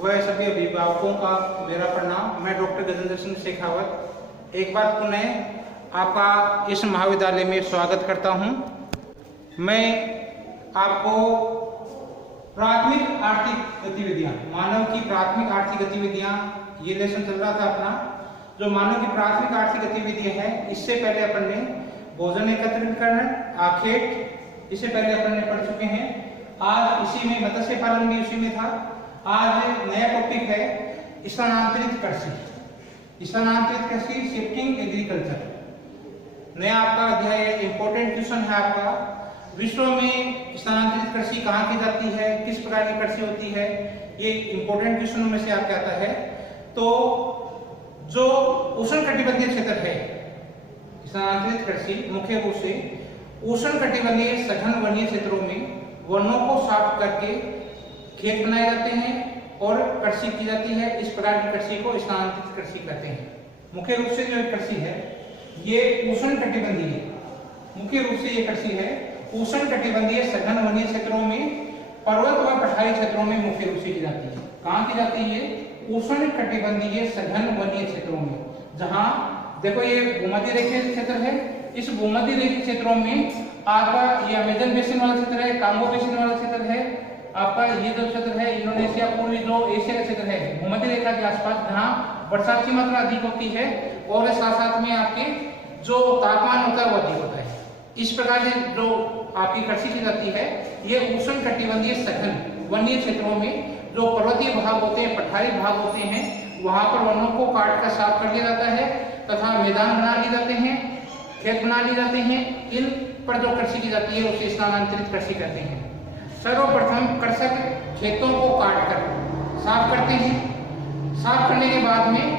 वह सभी अभिभावकों का मेरा प्रणाम। मैं डॉक्टर गजेंद्र सिंह शेखावत एक बार पुनः आपका इस महाविद्यालय में स्वागत करता हूं। मैं आपको प्राथमिक आर्थिक गतिविधियां, मानव की प्राथमिक आर्थिक गतिविधियां, ये लेसन चल रहा था अपना, जो मानव की प्राथमिक आर्थिक गतिविधियां है। इससे पहले अपन ने भोजन एकत्रित करना, आखेट, इससे पहले अपन ने पढ़ चुके हैं। आज इसी में मत्स्य पालन भी उसी में था। आज नया टॉपिक है स्थानांतरित कृषि। स्थानांतरित कृषि, शिफ्टिंग एग्रीकल्चर नया आपका अध्याय है। इंपॉर्टेंट क्वेश्चन है आपका, विश्व में स्थानांतरित कृषि कहाँ की जाती है, किस प्रकार की कृषि होती है, ये इंपॉर्टेंट क्वेश्चनों में से आपके आता है। तो जो उष्णकटिबंधीय क्षेत्र है, स्थानांतरित कृषि मुख्य रूप से उष्णकटिबंधीय सघन वनीय क्षेत्रों में वनों को साफ करके खेत बनाए जाते हैं और कृषि की जाती है। इस प्रकार की कृषि को स्थानांतरित कृषि कहते हैं। मुख्य रूप से जो कृषि है ये उष्णकटिबंधीय, मुख्य रूप से ये कृषि है उष्णकटिबंधीय सघन वनीय क्षेत्रों में, पर्वत व पठारी क्षेत्रों में मुख्य रूप से की जाती है। कहाँ की जाती है? उष्णकटिबंधीय सघन वनीय क्षेत्रों में। जहाँ देखो ये भूमध्य रेखीय क्षेत्र है, इस भूमध्य रेखीय क्षेत्रों में आपका ये अमेजन बेसिन वाला क्षेत्र है, कांगो बेसिन वाला क्षेत्र है, आपका ये जो क्षेत्र है इंडोनेशिया, पूर्वी जो एशिया का क्षेत्र है भूमध्य रेखा के आसपास, जहाँ बरसात की मात्रा अधिक होती है और साथ साथ में आपके जो तापमान होता है वो अधिक होता है। इस प्रकार से जो आपकी कृषि की जाती है ये उष्णकटिबंधीय सघन वन्य क्षेत्रों में, जो पर्वतीय भाग होते हैं, पठारी भाग होते हैं, वहां पर वनों को काट कर साफ कर दिया जाता है तथा मैदान बना लिए जाते हैं, खेत बना लिए जाते हैं। इन पर जो कृषि की जाती है उसे स्थानांतरित कृषि कहते हैं। सर्वप्रथम कृषक खेतों को काटकर साफ करते हैं। साफ करने के बाद में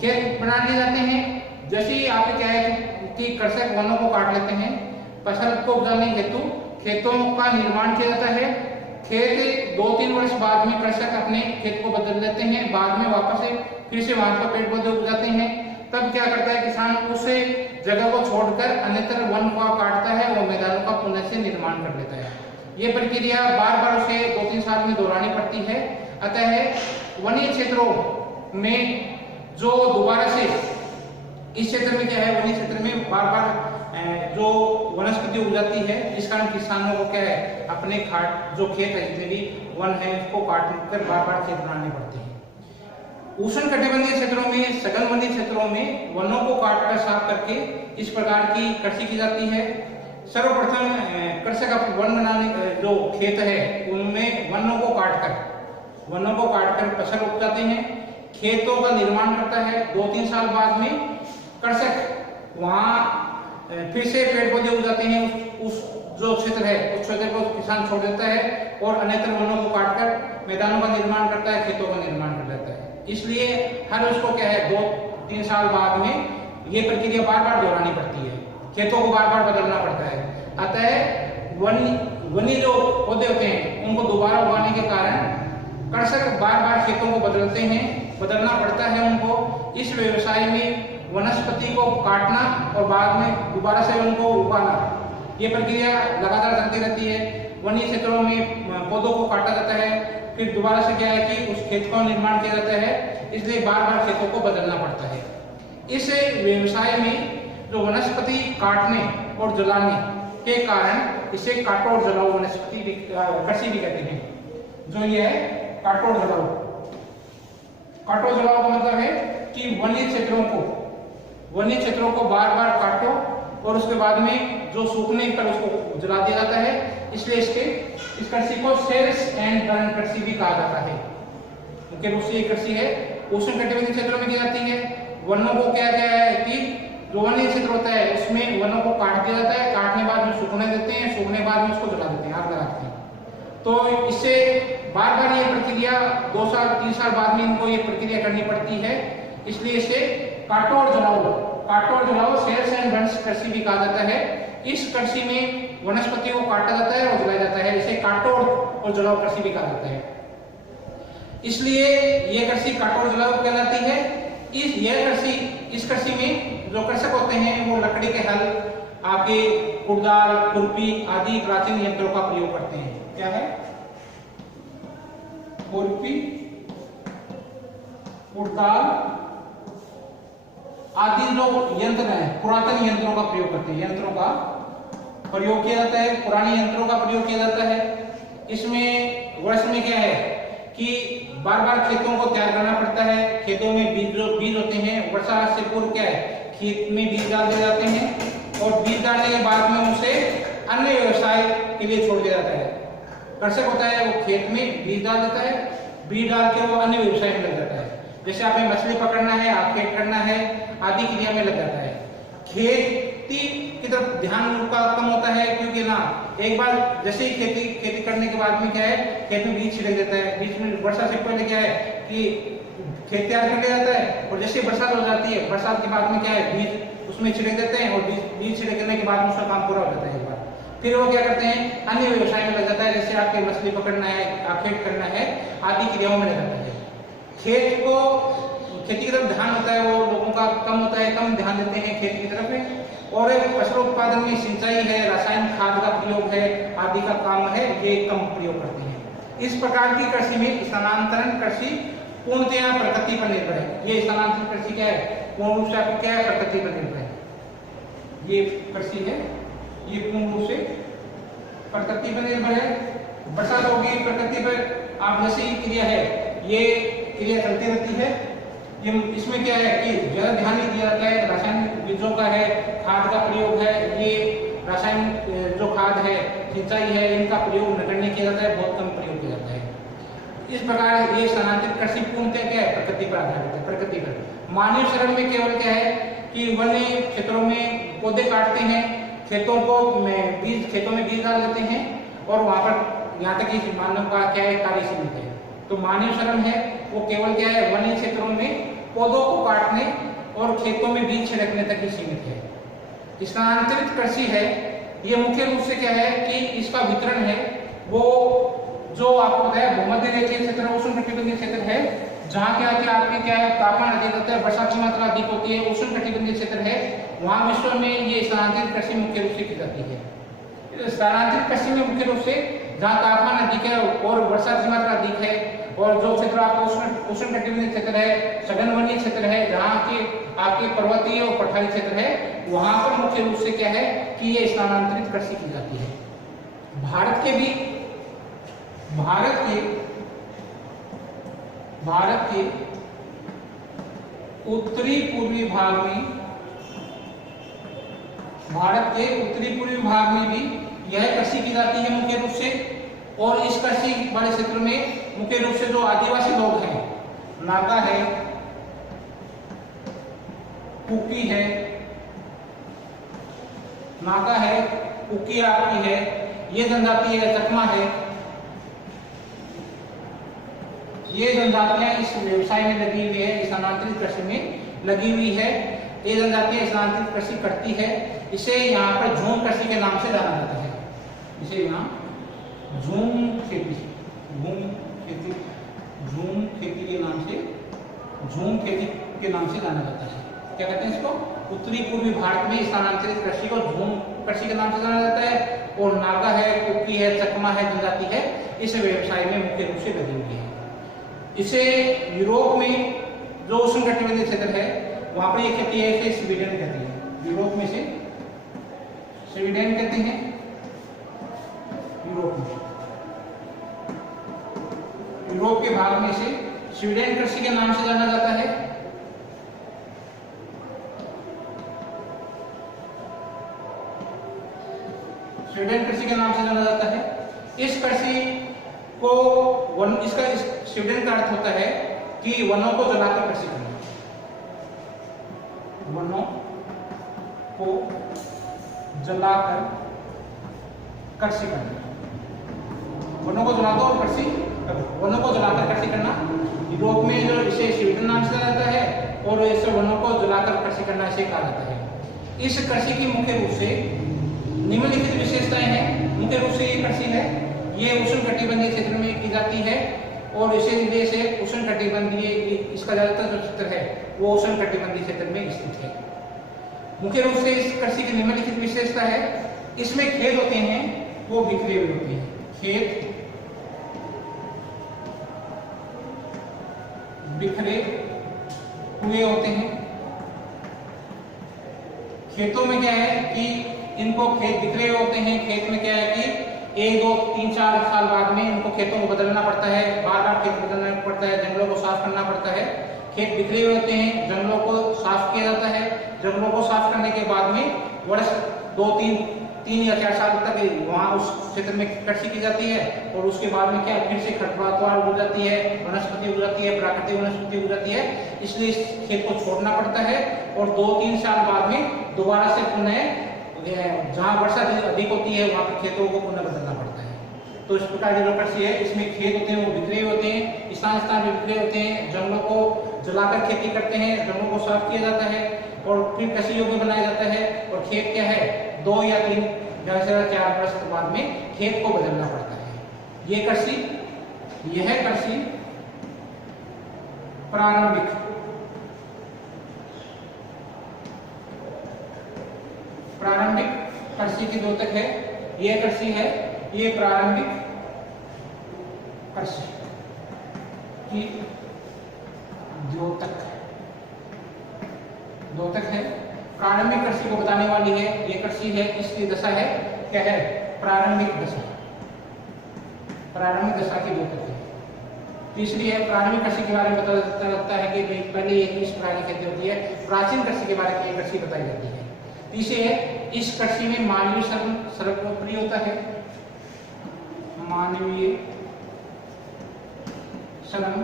खेत बना लिए जाते हैं। जैसे ही आपने क्या है कि कृषक वनों को काट लेते हैं, फसल को उगाने हेतु खेतों का निर्माण किया जाता है। खेत 2-3 वर्ष बाद में कृषक अपने खेत को बदल देते हैं, बाद में वापस से फिर से वहां पर पेड़ पौधे उग जाते हैं। तब क्या करता है किसान, उस जगह को छोड़कर अन्यत्र वन को काटता है और मैदानों का पुनः से निर्माण कर लेता है। ये प्रक्रिया बार बार उसे 2-3 साल में दोहरानी पड़ती है। अतः वनीय क्षेत्रों में जो दोबारा से इस क्षेत्र में क्या है, वनीय क्षेत्र में बार बार जो वनस्पति उग जाती है, इस कारण किसानों को क्या है अपने खाट जो खेत है, जितने भी वन है उसको काट कर बार बार खेत बनाने पड़ते हैं। उष्णकटिबंधीय क्षेत्रों में, सघन वनीय क्षेत्रों में वनों को काटकर साफ करके इस प्रकार की कृषि की जाती है। सर्वप्रथम कृषक वन बनाने जो खेत है उनमें वनों को काटकर फसल उगाते हैं, खेतों का निर्माण करता है। 2-3 साल बाद में कृषक वहाँ फिर से पेड़ पौधे उगाते हैं। उस जो क्षेत्र है उस क्षेत्र को किसान छोड़ देता है और अन्यत्र वनों को काटकर मैदानों का निर्माण करता है, खेतों का निर्माण कर लेता है। इसलिए हर उसको क्या है 2-3 साल बाद में ये प्रक्रिया बार बार दोहरानी पड़ती है, खेतों को बार बार बदलना पड़ता है। अतः वन्य जो पौधे होते हैं उनको दोबारा उगाने के कारण कृषक बार बार खेतों को बदलना पड़ता है उनको। इस व्यवसाय में वनस्पति को काटना और बाद में दोबारा से उनको उगाना, ये प्रक्रिया लगातार चलती रहती है। वन्य क्षेत्रों में पौधों को काटा जाता है, फिर दोबारा से क्या है कि उस खेत का निर्माण किया जाता है, इसलिए बार बार खेतों को बदलना पड़ता है। इस व्यवसाय में जो वनस्पति काटने और जलाने के कारण इसे काटो और जलाओ वनस्पति कृषि भी कहते हैं। जो ये है काटो और जलाओ, काटो जलाओ का मतलब है कि वन्य क्षेत्रों को बार बार काटो और उसके बाद में जो सूखने पर उसको जला दिया जाता है, इसलिए इस कृषि को सेल्स एंड बर्न कृषि भी कहा जाता है। मुख्य रूप से ये कृषि है उष्णकटिबंधीय क्षेत्रों में की जाती है। वनों को क्या है कि जो वन्य क्षेत्र होता है उसमें वनों को काट दिया जाता है, काटने के बाद में सूखने देते हैं, सूखने के बाद में उसको जला देते हैं, आग लगा देते हैं। तो इससे बार बार ये प्रक्रिया 2 साल 3 साल बाद में इनको ये प्रक्रिया करनी पड़ती है, इसलिए इसे काटो और जलाओ सेल्स एंड बर्न्स कृषि भी कहा जाता है। इस कृषि में वनस्पतियों को काटा जाता है और जलाया जाता है, इसे काटो और जलाओ कृषि भी कहा जाता है। इसलिए ये कृषि काटो और जलाओ कहलाती है। इस कृषि में जो कृषक होते हैं वो लकड़ी के हल, आपके कुदाल, खुरपी आदि प्राचीन यंत्रों का प्रयोग करते हैं। क्या है? खुरपी, कुदाल आदि जो यंत्र हैं पुरातन यंत्रों का प्रयोग करते हैं, यंत्रों का प्रयोग किया जाता है, पुराने यंत्रों का प्रयोग किया जाता है। इसमें वर्ष में क्या है कि बार बार खेतों को तैयार करना पड़ता है। खेतों में बीज होते हैं, वर्षा से पूर्व क्या है खेत में बीज डाल दिए जाते हैं और बीज डालने के बाद में उसे अन्य व्यवसाय के लिए छोड़ दिया जाता है। कृषक होता है वो खेत में बीज डाल देता है, बीज डाल के वो अन्य व्यवसाय में लग जाता है। जैसे आपने मछली पकड़ना है, आखेट करना है आदि क्रिया में लग जाता है। खेती की तरफ ध्यान उनका कम होता है, क्योंकि ना एक बार जैसे ही खेती करने के बाद में क्या है खेत में बीज छिड़क देता है। बीच में वर्षा से पहले क्या है कि खेत तैयार कर लिया जाता है और जैसे बरसात हो जाती है, बरसात के बाद में क्या है बीज उसमें छिड़क देते हैं और बीज छिड़कने के बाद में उसका काम पूरा हो जाता है। एक बार फिर वो क्या करते हैं अन्य व्यवसाय में लग जाता है, जैसे आपके मछली पकड़ना है, आखेट करना है आदि क्रियाओं में लग जाता है। खेती की तरफ ध्यान होता है वो लोगों का कम होता है, कम ध्यान देते हैं खेती की तरफ में। और फसल उत्पादन में सिंचाई है, रासायनिक खाद का प्रयोग है आदि का काम है, ये कम प्रयोग करते हैं। इस प्रकार की कृषि में स्थानांतरण कृषि पूर्णतया प्रकृति पर निर्भर है। ये स्थानांतरण कृषि क्या है पूर्ण रूप से आपको क्या है प्रकृति पर निर्भर है। ये कृषि है ये पूर्ण रूप से प्रकृति पर निर्भर है। बरसात होगी प्रकृति पर, आप जैसे ही क्रिया है ये क्रिया चलती रहती है। ये इसमें क्या है कि ज्यादा ध्यान नहीं दिया जाता है, रासायनिक बीजों का है, खाद का प्रयोग है, ये रासायनिक जो खाद है, सिंचाई है, इनका प्रयोग नगण्य नहीं किया जाता है, बहुत कम प्रयोग किया जाता है। इस प्रकार ये स्थानांतरित कृषि पूर्णतः क्या है प्रकृति पर आधारित है। प्रकृति पर मानव शरण में केवल क्या है कि वन्य क्षेत्रों में पौधे काटते हैं, खेतों में बीज डाल देते हैं और वहां पर यहाँ तक कि मानव का क्या है कार्य सीमित है। तो मानव शरण है वो केवल क्या है वन्य क्षेत्रों में पौधों को काटने और खेतों में बीज छिड़कने तक ही सीमित है। स्थानांतरित कृषि है ये मुख्य रूप से क्या है कि इसका वितरण है वो जो आपको बताया भूमध्य रेखीय क्षेत्र, उष्णकटिबंधीय क्षेत्र है, जहाँ क्या आपके क्या है तापमान अधिक होता है, वर्षा की मात्रा अधिक होती है, उष्णकटिबंधीय क्षेत्र है, वहाँ विश्व में ये स्थानांतरित कृषि मुख्य रूप से की जाती है। स्थानांतरित कृषि में मुख्य रूप से जहाँ तापमान अधिक है और वर्षा की मात्रा अधिक है और जो क्षेत्र आपका उष्णकटिबंधीय क्षेत्र है, सघन वन्य क्षेत्र है, जहाँ के आपके पर्वतीय और पठारी क्षेत्र है, वहां पर मुख्य रूप से क्या है कि ये स्थानांतरित कृषि की जाती है। भारत के उत्तरी पूर्वी भाग में भी यह कृषि की जाती है मुख्य रूप से। और इस कृषि वाले क्षेत्र में मुख्य रूप से जो आदिवासी लोग हैं, नागा है, कुकी है, नागा है, कुकी आपकी है, ये जनजाति है, चकमा है, ये जनजातियां इस व्यवसाय में लगी हुई है, स्थानांतरित कृषि में लगी हुई है। ये जनजातियां स्थानांतरित कृषि करती है। इसे यहाँ पर झूम कृषि के नाम से जाना जाता है। इसे यहाँ झूम खेती के नाम से जाना जाता है। क्या कहते हैं इसको? उत्तरी पूर्वी भारत में स्थानांतरित कृषि को झूम कृषि के नाम से जाना जाता है। और नागा है, कुकी है, चकमा है जनजाति है, इस व्यवसाय में मुख्य रूप से लगी हुई है। इसे यूरोप में जो उष्णकटिबंधीय क्षेत्र है वहां पर ये खेती है, इसे स्वीडन कहते हैं। यूरोप में से स्वीडन कहते हैं, यूरोप के भाग में से स्वीडन कृषि के नाम से जाना जाता है। स्वीडन कृषि के नाम से जाना जाता है। इस कृषि को इसका स्वीडन का अर्थ होता है कि वनों को जलाकर कृषि करना। वनों को जलाकर कृषि करना। वनों को जला दो और कृषि करो। वनों को जलाकर कृषि करना यूरोप में जो इसे स्वीडन नाम से जाता है, और इसे वनों को जलाकर कृषि करना इसे कहा जाता है। इस कृषि की मुख्य रूप से निम्नलिखित विशेषताएं हैं। मुख्य रूप से ये कृषि है, ये उष्णकटिबंधीय क्षेत्र में की जाती है, और इसीलिए से उष्णकटिबंधीय, इसका ज्यादातर जो क्षेत्र है वो उष्णकटिबंधीय क्षेत्र में स्थित है। मुख्य रूप से इस कृषि की निम्नलिखित विशेषता है, इसमें खेत होते हैं वो बिखरे हुए होते हैं। खेत बिखरे हुए होते हैं। खेतों में क्या है कि इनको खेत बिखरे हुए होते हैं। खेत में क्या है कि 1, 2, 3, 4 साल बाद में इनको खेतों को बदलना पड़ता है, बार बार खेत बदलना पड़ता है, जंगलों को साफ करना पड़ता है। खेत बिखरे हुए होते हैं, जंगलों को साफ किया जाता है। जंगलों को साफ करने के बाद में वर्ष 2, 3 या 4 साल तक वहाँ उस क्षेत्र में कृषि की जाती है, और उसके बाद में क्या फिर से खरपतवार उग जाती है, वनस्पति उग जाती है, प्राकृतिक वनस्पति उग जाती है। इसलिए इस खेत को छोड़ना पड़ता है, और 2-3 साल बाद में दोबारा से पुनः जहाँ वर्षा अधिक होती है वहाँ पर खेतों को पुनः बदलना पड़ता है। तो इस प्रकार की जो कृषि है, इसमें खेत होते हैं वो बिखरे होते हैं, स्थान स्थान बिखरे होते हैं। जंगलों को जलाकर खेती करते हैं, जंगलों को साफ किया जाता है, और फिर कृषि योग्य बनाया जाता है। और खेत क्या है, 2 या 3 या 4 वर्ष के बाद में खेत को बदलना पड़ता है। ये कृषि, यह कृषि प्रारंभिक कृषि की द्योतक है। यह कृषि है, ये प्रारंभिक कृषि की द्योतक है। प्रारंभिक कृषि को बताने वाली है ये कृषि है। इसकी दशा है क्या है, प्रारंभिक दशा। प्रारंभिक दशा की द्योतक है। तीसरी है, प्रारंभिक कृषि के बारे में पता लगता है कि पहले ये किस प्रकार की खेती होती है। प्राचीन कृषि के बारे में ये कृषि बताई जाती है। तीसरी है, इस कृषि में मानवीय श्रम सर्वोपरि होता है। मानवीय श्रम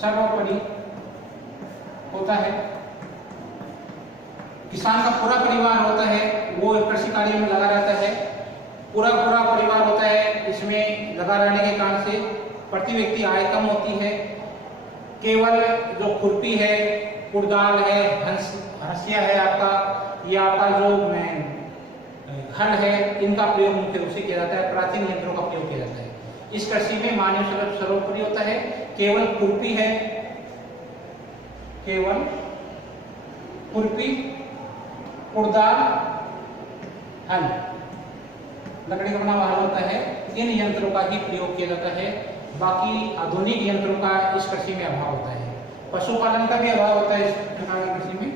सर्वोपरि होता है। किसान का पूरा परिवार होता है वो कृषि कार्य में लगा रहता है। पूरा परिवार होता है, इसमें लगा रहने के कारण से प्रति व्यक्ति आय कम होती है। केवल जो खुरपी है, कुदाल है, हंसिया है आपका, या आपका जो हल है, इनका प्रयोग मुख्य रूप से किया जाता है। प्राचीन यंत्रों का प्रयोग किया जाता है। इस कृषि में मानव श्रम सर्वोपरि होता है। केवल खुरपी है, केवल खुरपी, कुदाल, हल, लकड़ी का बना हुआ हल होता है। इन यंत्रों का ही प्रयोग किया जाता है। बाकी आधुनिक यंत्रों का इस कृषि में अभाव होता है। पशुपालन का भी अभाव होता है इस प्रकार की कृषि में।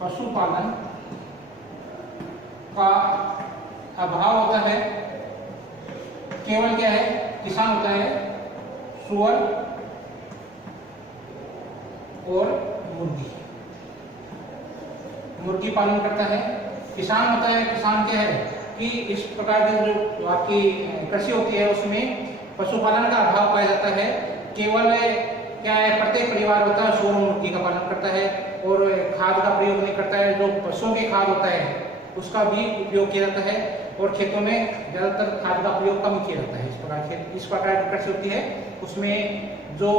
पशुपालन का अभाव होता है। केवल क्या है, किसान होता है सूअर और मुर्गी पालन करता है। किसान होता है, किसान क्या है कि इस प्रकार की जो आपकी कृषि होती है उसमें पशुपालन का अभाव पाया जाता है। केवल क्या है, प्रत्येक परिवार होता है सूअर और मुर्गी का पालन करता है, और खाद का प्रयोग नहीं करता है। जो पशुओं के खाद होता है उसका भी उपयोग किया जाता है, और खेतों में ज्यादातर खाद का प्रयोग कम किया जाता है। इस प्रकार की कृषि होती है उसमें जो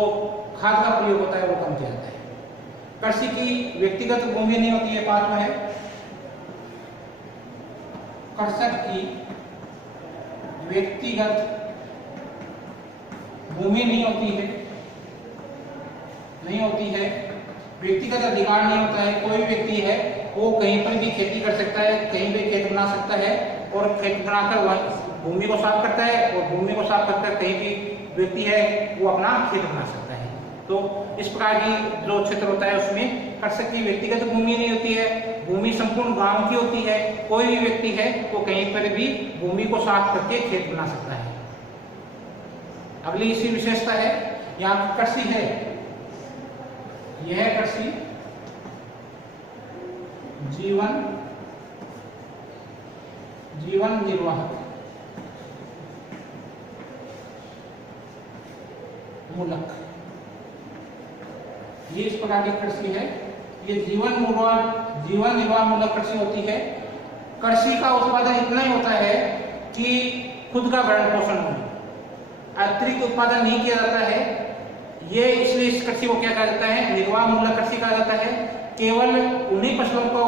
खाद का प्रयोग होता है वो कम किया जाता है। कृषि की व्यक्तिगत भूमि नहीं होती है। 5वां है, कृषक की व्यक्तिगत भूमि नहीं होती है, व्यक्तिगत अधिकार नहीं होता है। कोई भी व्यक्ति है वो कहीं पर भी खेती कर सकता है, कहीं भी खेत बना सकता है, और खेत बनाकर भूमि को साफ करता है, और भूमि को साफ करकर कहीं भी व्यक्ति है वो अपना खेत बना सकता है। तो इस प्रकार की जो क्षेत्र होता है उसमें कृषक की व्यक्तिगत भूमि नहीं होती है। भूमि संपूर्ण गांव की होती है। कोई भी व्यक्ति है वो कहीं पर भी भूमि को साफ करके खेत बना सकता है। अगली इसी विशेषता है, यहाँ कृषि है, यह कृषि जीवन निर्वाह मूलक, ये इस प्रकार की कृषि है। ये जीवन निर्वाह मूलक कृषि होती है। कृषि का उत्पादन इतना ही होता है कि खुद का भरण पोषण हो, अतिरिक्त उत्पादन नहीं किया जाता है। ये इसलिए इस कृषि को क्या कहा जाता है, निर्वाह मूलक कृषि कहा जाता है। केवल उन्हीं फसलों को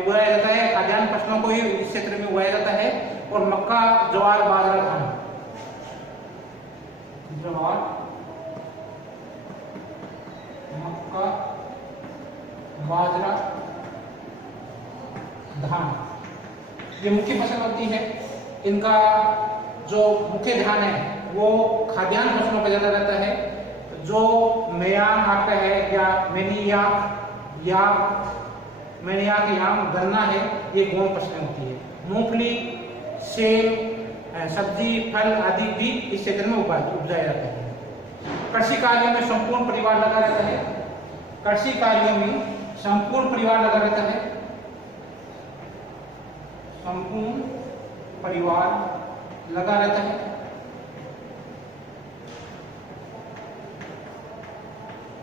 उगाया जाता है, खाद्यान्न फसलों को ही इस क्षेत्र में उगाया जाता है। और मक्का, ज्वार, बाजरा, धान, ज्वार, मक्का, बाजरा, धान, ये मुख्य फसल होती है। इनका जो मुख्य ध्यान है वो खाद्यान्न फसलों पर ज्यादा रहता है। जो मेयान आपका है या मैनियाक याम, गन्ना है, ये गौण फसलें होती है। मूंगफली, सेब, सब्जी, फल आदि भी इस क्षेत्र में उपजाए जाते हैं। कृषि कार्यों में संपूर्ण परिवार लगा रहता है। कृषि कार्यों में संपूर्ण परिवार लगा रहता है। संपूर्ण परिवार लगा रहता है।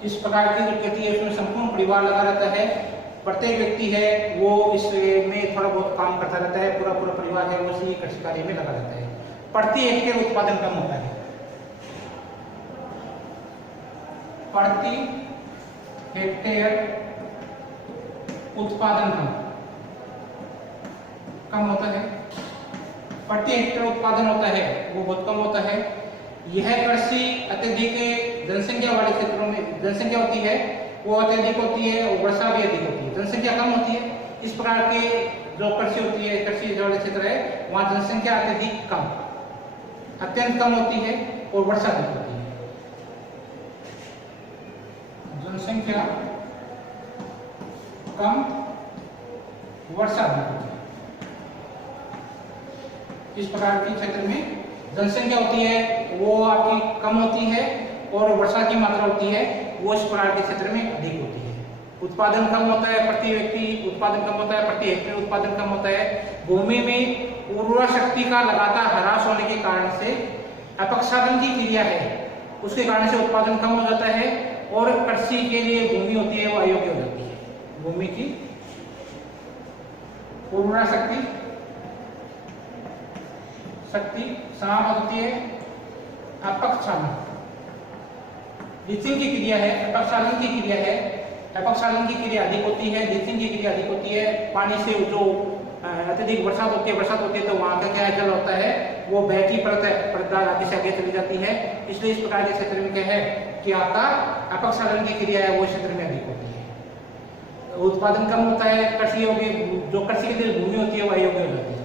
इस प्रकार की जो खेती है उसमें संपूर्ण परिवार लगा रहता है। प्रत्येक व्यक्ति है वो इसमें थोड़ा बहुत काम करता रहता है। पूरा परिवार है वो इसी कृषि कार्य में लगा रहता है। प्रति हेक्टेयर उत्पादन कम होता है। प्रति हेक्टेयर उत्पादन कम होता है। प्रति हेक्टेयर उत्पादन होता है वो बहुत कम होता है। यह कृषि अत्यधिक जनसंख्या वाले क्षेत्रों में जनसंख्या होती है वो अत्यधिक होती है और वर्षा भी अधिक होती है। जनसंख्या कम होती है। इस प्रकार के जो कृषि होती है, कृषि वाले क्षेत्र है, वहां जनसंख्या अत्यंत कम होती है और वर्षा अधिक होती है। जनसंख्या कम, वर्षा अधिक होती है। इस प्रकार के क्षेत्र में जनसंख्या होती है वो आपकी कम होती है और वर्षा की मात्रा होती है वो इस प्रकार के क्षेत्र में अधिक होती है। उत्पादन कम होता है, प्रति व्यक्ति उत्पादन कम होता है, प्रति हेक्टेयर उत्पादन कम होता है। भूमि में उर्वरा शक्ति का लगातार ह्रास होने के कारण से अपक्षालन की क्रिया है, उसके कारण से उत्पादन कम हो जाता है और कृषि के लिए भूमि होती है वो अयोग्य हो जाती है। भूमि की उर्वरा शक्ति समाप्त होती है। अपक्षालन लीचिंग की क्रिया है, अपक्षालन की क्रिया है। अपक्षालन की क्रिया अधिक होती है, लीचिंग की क्रिया अधिक होती है। पानी से जो अत्यधिक बरसात होती है तो वहां का क्या जल होता है वो बहती परत आगे से आगे चली जाती है। इसलिए इस प्रकार के क्षेत्र में क्या है कि आपका अपक्षालन की क्रिया है वो क्षेत्र में अधिक होती है। उत्पादन कम होता है। कृषि जो कृषि के लिए भूमि होती है वो अयोग्य हो जाती है।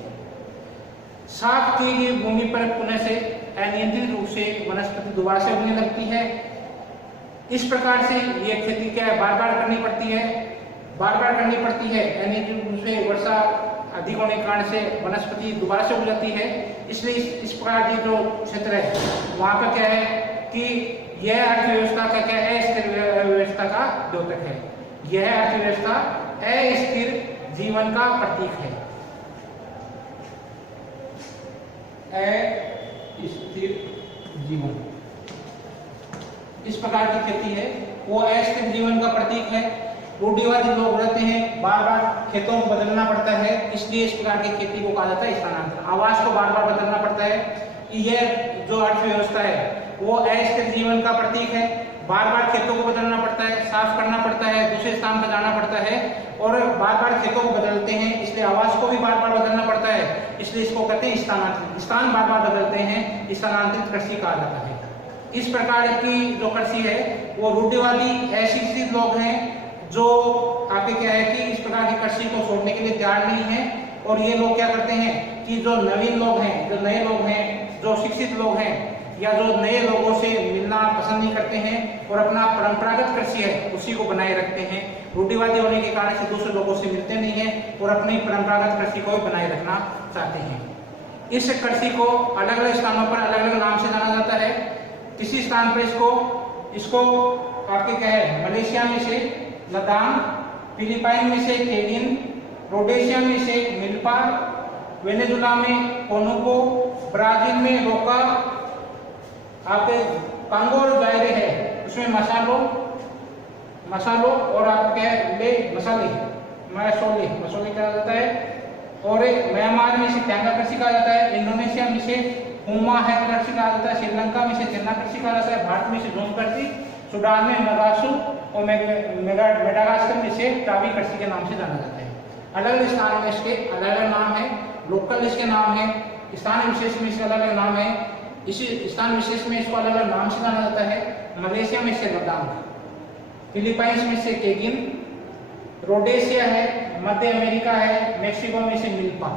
साफ की गई भूमि पर पुनः से अनियंत्रित रूप से वनस्पति दोबारा से उगने लगती है। इस प्रकार से ये खेती क्या है बार बार करनी पड़ती है। अनियंत्रित रूप से वर्षा अधिक होने के कारण से वनस्पति दोबारा से उग जाती है। इसलिए इस प्रकार की जो क्षेत्र है वहां का क्या है कि यह अर्थव्यवस्था का क्या है, अस्थिर व्यवस्था का द्योतक है। यह अर्थव्यवस्था अस्थिर जीवन का प्रतीक है। अस्थिर जीवन इस प्रकार की खेती है वो अस्थिर जीवन का प्रतीक है। रूढ़िवादी लोग रहते हैं, बार बार खेतों को बदलना पड़ता है, इसलिए इस प्रकार की खेती को कहा जाता है स्थानांतरण। आवास को बार बार बदलना पड़ता है। यह जो अर्थव्यवस्था है वो अस्थिर जीवन का प्रतीक है। बार बार खेतों को बदलना पड़ता है, साफ करना पड़ता है, दूसरे स्थान पर जाना पड़ता है और बार बार खेतों को बदलते हैं, इसलिए आवास को भी बार बार बदलना पड़ता है। इसलिए इसको कहते हैं स्थानांतरित। स्थान बार बार बदलते हैं, स्थानांतरित कृषि कहा जाता है। इस प्रकार की जो कृषि है वो रूढ़िवादी अशिक्षित लोग हैं जो आपके क्या है कि इस प्रकार की कृषि को छोड़ने के लिए तैयार नहीं है। और ये लोग क्या करते हैं कि जो नवीन लोग हैं, जो नए लोग हैं, जो शिक्षित लोग हैं या जो नए लोगों से मिलना पसंद नहीं करते हैं और अपना परंपरागत कृषि है उसी को बनाए रखते हैं। रूढ़िवादी होने के कारण से दूसरे लोगों से मिलते नहीं हैं और अपनी परंपरागत कृषि को बनाए रखना चाहते हैं। इस कृषि को अलग अलग स्थानों पर अलग अलग नाम से जाना जाता है। किसी स्थान पर इसको आपके क्या है मलेशिया में से लदान, फिलीपाइन में से केलिन, रोडेशिया में से मिल्पा, वेनेजुला में कोनुको, ब्राजील में रोका, आपके कांगो और जायरे है उसमें मसालों और आपके ले मसाले मसाले कहा जाता है। और म्यांमार में इसे टैंगा कृषि कहा जाता है। इंडोनेशिया में इसे हुमा है कृषि कहा जाता है। श्रीलंका में इसे चन्ना कृषि कहा जाता है। भारत में इसे झूम कृषि, सूडान में नगासू और मेडागास्कर में इसे टावी कृषि के नाम से जाना जाता है। अलग अलग स्थानों में इसके अलग अलग नाम है। लोकल इसके नाम है, स्थान विशेष में इसके अलग अलग नाम है। इसी स्थान विशेष में इसको अलग अलग नाम से जाना जाता है। मलेशिया में इसे लद्दाख, फिलीपाइंस में इसे केगिन, रोडेशिया है, मध्य अमेरिका है, मेक्सिको में इसे मिल्पा,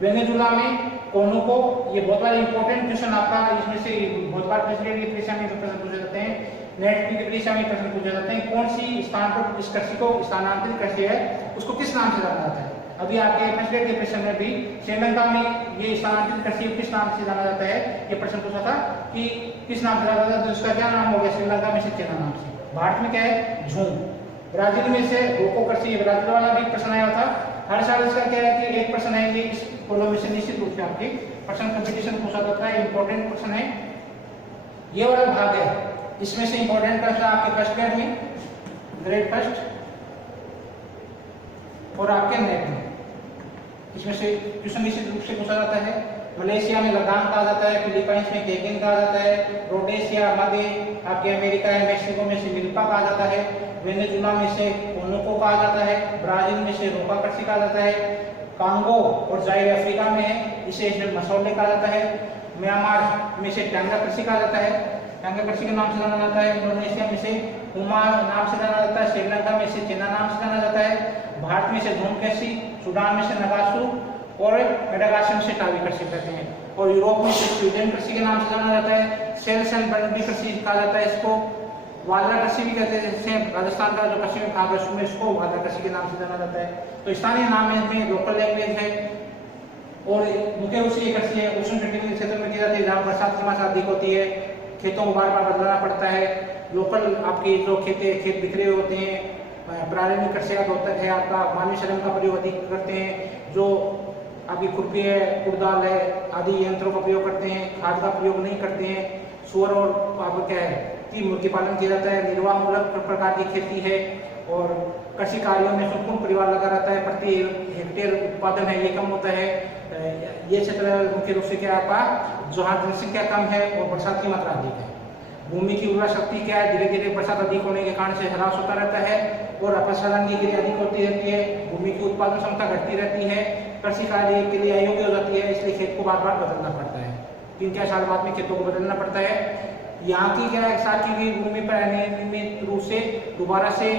वेनेजुला में कोनोको। ये बहुत बार इंपॉर्टेंट क्वेश्चन आपका इसमें से बहुत बार प्रेसिडेंट की परीक्षा में प्रश्न पूछे जाते हैं, नेट की परीक्षा में प्रश्न पूछे जाते हैं। कौन सी स्थान पर इस कृषि को स्थानांतरित कृषि है उसको किस नाम से जाना जाता है। अभी आपके प्रेसिडेंट के प्रश्न में भी श्रीलंका में ये स्थानांतरित कृषि किस नाम से जाना जाता है, ये प्रश्न पूछा था कि किस नाम से जाना जाता है, तो उसका क्या नाम हो गया श्रीलंका में से चेना नाम से। भारत में क्या है झूम। ब्राजील में से रोको कृषि, ब्राजील वाला भी प्रश्न आया था। हर साल इसका क्या है कि एक प्रश्न है, ये इस पोलो में से निश्चित रूप से आपके प्रश्न कंपटीशन पूछा जाता है, इंपॉर्टेंट प्रश्न है। ये वाला भाग है, इसमें से इंपॉर्टेंट प्रश्न आपके फर्स्ट ग्रेड में, ग्रेड फर्स्ट और आपके नेट में इसमें से क्वेश्चन निश्चित रूप से पूछा जाता है। मलेशिया में लद्दाख कहा जाता है, फिलीपाइंस में केगिन कहा जाता है, रोडेशिया मध्य आपके अमेरिका है, मेक्सिको में से मिल्पा कहा जाता है, वेनेजुला में से कोनोको कहा जाता है, ब्राजील में से रोका कृषि कहा जाता है, कांगो और जायर अफ्रीका में है, इसे मसौले कहा जाता है, म्यांमार में से टैंगा कृषि कहा जाता है, टैंगा कृषि के नाम से जाना जाता है, इंडोनेशिया में से हुमा नाम से जाना जाता है, श्रीलंका में से चेना नाम से जाना जाता है, भारत में से झूम कृषि, सूडान में से नगासू और मेडागास्कर में से टावी कृषि कहते हैं, और यूरोप में से स्वीडन कृषि के नाम से जाना जाता है, सेल्स एंड बर्नबी कृषि कहा जाता है इसको, वाला कृषि भी कहते हैं, जैसे राजस्थान का जो पश्चिमी भाग है उसमें इसको वाला कृषि के नाम से जाना जाता है। तो स्थानीय नाम है, लोकल लैंग्वेज है और मुख्य रूप से ये कृषि है उष्ण कटिबंधीय क्षेत्र में की जाती है जहाँ बरसात की मात्रा अधिक होती है, खेतों को बार बार बदलना पड़ता है। लोकल आपकी जो खेत बिखरे हुए होते हैं, प्रारंभिक कृषि का दोतक है आपका, मानवीय श्रम का प्रयोग अधिक करते हैं, जो आपकी खुरपी है, कुदाल है आदि यंत्रों का प्रयोग करते हैं, खाद का प्रयोग नहीं करते हैं। सूअर और आपको क्या है कि मुर्गी पालन किया जाता है, निर्वाह मूलक प्रकार की खेती है और कृषि कार्यों में संपूर्ण परिवार लगा रहता है, प्रति हेक्टेयर उत्पादन है ये कम होता है। ये क्षेत्र मुख्य रूप से क्या आपका जहाँ जनसंख्या कम है और बरसात की मात्रा अधिक है। भूमि की उर्वरा शक्ति क्या है, धीरे धीरे बरसात अधिक होने के कारण से ह्रास होता रहता है और अपसारण की क्रिया अधिक होती रहती है, भूमि की उत्पादन क्षमता घटती रहती है, कृषि कार्य के लिए अयोग्य हो जाती है, इसलिए खेत को बार बार बदलना पड़ता है। 3-4 साल बाद में खेतों को बदलना पड़ता है। यहाँ की क्या है साथ की भूमि पर अनियमित रूप से दोबारा से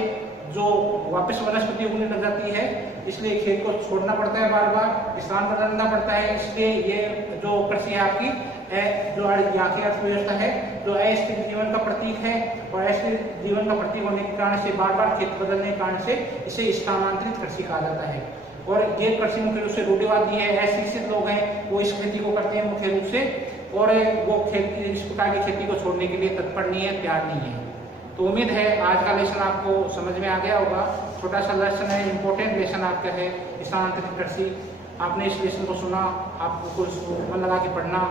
जो वापस वनस्पति उगने लग जाती है, इसलिए खेत को छोड़ना पड़ता है, बार बार स्थान बदलना पड़ता है। इसलिए ये जो कृषि है आपकी जो यहाँ की अर्थव्यवस्था है जो अस्थिर जीवन का प्रतीक है और अस्थिर जीवन का प्रतीक होने के कारण से बार बार खेत बदलने के कारण से इसे स्थानांतरित कृषि कहा जाता है। और ये कृषि मुख्य रूप से रूढ़िवादी है, अशिक्षित लोग हैं वो इस खेती को करते हैं मुख्य रूप से, और वो खेती इस प्रकार की खेती को छोड़ने के लिए तत्पर नहीं है, तैयार नहीं है। तो उम्मीद है आज का लेसन आपको समझ में आ गया होगा। छोटा सा लेसन है, इंपॉर्टेंट लेसन आपका है स्थानांतरित कृषि। आपने इस लेसन को सुना, आपको मन लगा के पढ़ना।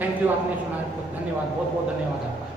थैंक यू, आपने सुना, धन्यवाद, बहुत बहुत धन्यवाद आपका।